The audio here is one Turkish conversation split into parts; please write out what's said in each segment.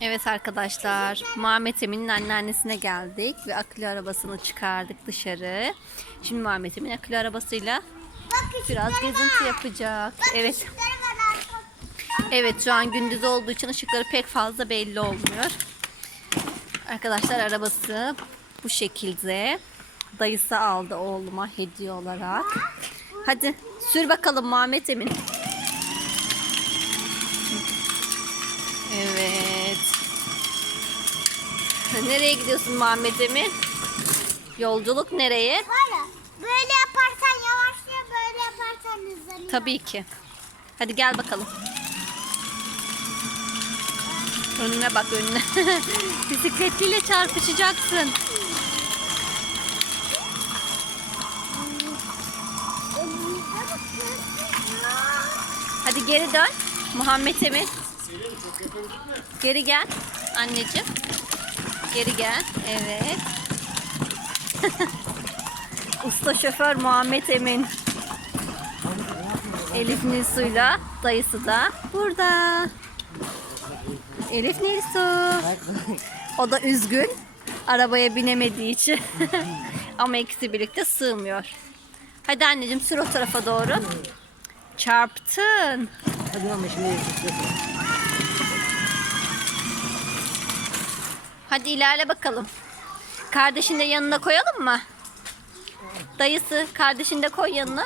Evet arkadaşlar, Muhammed Emin'in anneannesine geldik ve akülü arabasını çıkardık dışarı. Şimdi Muhammed Emin akülü arabasıyla biraz gezinti yapacak. Evet. Evet şu an gündüz olduğu için ışıkları pek fazla belli olmuyor. Arkadaşlar arabası bu şekilde. Dayısı aldı oğluma hediye olarak. Hadi sür bakalım Muhammed Emin. Evet. Nereye gidiyorsun Muhammed Emin? Yolculuk nereye? Böyle. Böyle yaparsan yavaşlıyor, böyle yaparsan hızlanıyor. Tabii ki. Hadi gel bakalım. Önüne bak önüne. Bisikletiyle çarpışacaksın. Hadi geri dön. Muhammed Emin. Geri gel. Anneciğim. Geri gel. Evet. Usta şoför Muhammed Emin. Elif Nilsu'yla dayısı da burada. Elif Nilsu. O da üzgün. Arabaya binemediği için. Ama ikisi birlikte sığmıyor. Hadi anneciğim sür o tarafa doğru. Çarptın. Hadi ama şimdi Hadi ilerle bakalım. Kardeşini de yanına koyalım mı? Dayısı kardeşini de koy yanına.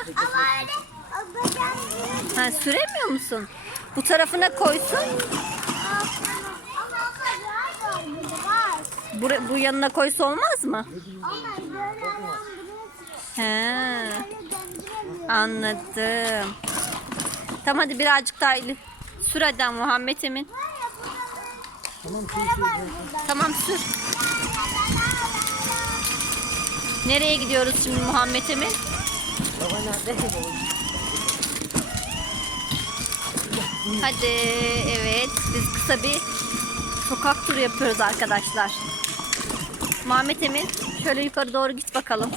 Ha, süremiyor musun? Bu tarafına koysun. Bu, bu yanına koysa olmaz mı? He, anladım. Tamam hadi birazcık daha. Sür hadi Muhammed Emin. Tamam burada. Tamam sür. Nereye gidiyoruz şimdi Muhammed Emin? Baba nerede? Hadi evet biz kısa bir sokak turu yapıyoruz arkadaşlar. Muhammed Emin şöyle yukarı doğru git bakalım.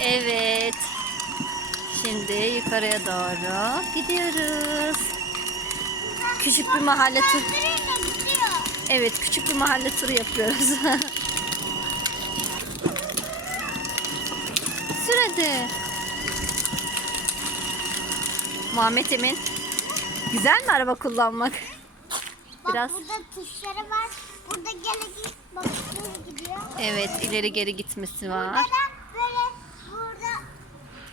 Evet. Şimdi yukarıya doğru gidiyoruz. Küçük bir mahalle turu. Evet küçük bir mahalle turu yapıyoruz. Sür hadi. Muhammed Emin. Güzel mi araba kullanmak? Bak Biraz. burada tuşları var. Burada bak böyle gidiyor. Evet ileri geri gitmesi var. Burada da böyle burada.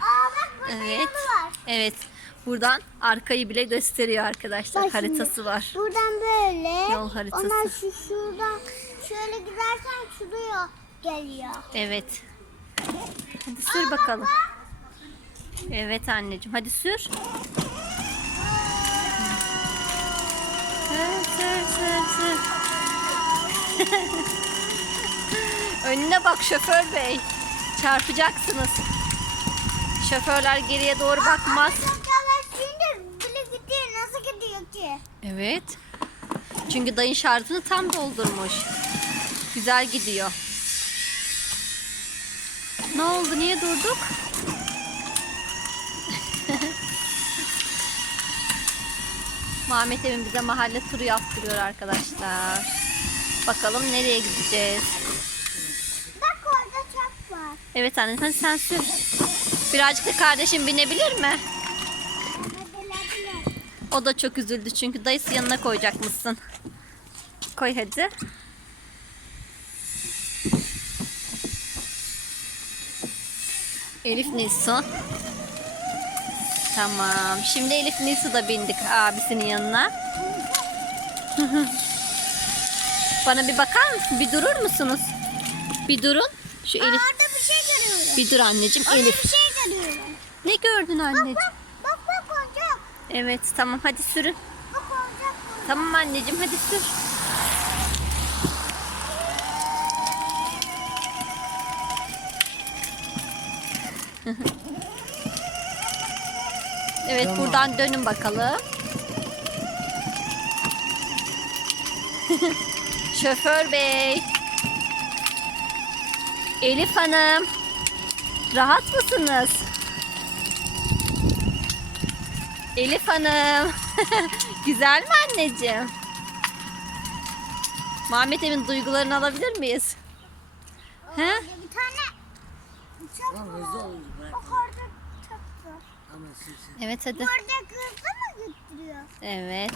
Aa bak burada Evet. var. Evet. Buradan arkayı bile gösteriyor arkadaşlar. Bak şimdi. Haritası var. Buradan böyle. Yol haritası. Ondan şu şuradan şöyle gidersen şuraya geliyor. Evet. Hadi sür bakalım. Evet anneciğim. Hadi sür. Sür sür sür sür. Önüne bak şoför bey. Çarpacaksınız. Şoförler geriye doğru bakmaz. Evet. Çünkü dayın şarjını tam doldurmuş. Güzel gidiyor. Ne oldu? Niye durduk? Muhammed Emin bize mahalle turu yaptırıyor arkadaşlar. Bakalım nereye gideceğiz? Bak orada çöp var. Evet anne sen, sen sür. Birazcık da kardeşim binebilir mi? O da çok üzüldü çünkü dayısı yanına koyacakmışsın. Koy hadi. Elif Nilsu. Tamam. Şimdi Elif Nilsu da bindik abisinin yanına. Bana bir bakar mısın? Bir durur musunuz? Bir durun. Şu Elif. Orada bir şey görüyorum. Bir dur anneciğim. Orada Elif. bir şey. Ne gördün anneciğim? Bak bak bak oyuncak. Evet tamam hadi sürün. Bak oyuncak. Tamam anneciğim hadi sür. evet Tamam. buradan dönün bakalım. Şoför bey. Elif Hanım. Rahat mısınız? Elif Hanım. Güzel mi anneciğim? Muhammed Emin duygularını alabilir miyiz? He? Bir tane çok hızlı. Bırak. Orada. Ama. Evet hadi. Orada hızlı mı götürüyor? Evet.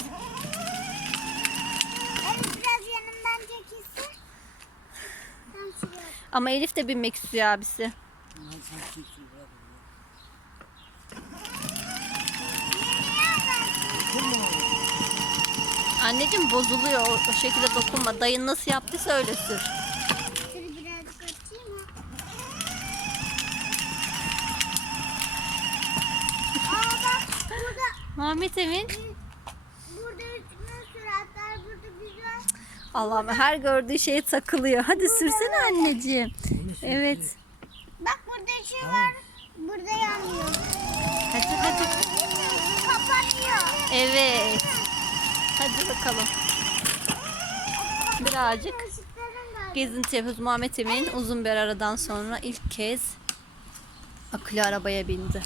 Evet biraz yanımdan çekilsin. Şuraya. Ama Elif de binmek istiyor abisi. Lan sen. Bırak. Anneciğim bozuluyor. O, o şekilde dokunma. Dayın nasıl yaptıysa öyle sür. Burada Muhammed Emin. burada üstüne süratler burada güzel. Allah'ım her gördüğü şeye takılıyor. Hadi sürsene anneciğim. Evet. Bak burada şey var. Burada yanmıyor. Hadi hadi. Kapanıyor. Evet. Hadi bakalım. Birazcık gezinti yapıyoruz. Muhammed Emin uzun bir aradan sonra ilk kez akülü arabaya bindi.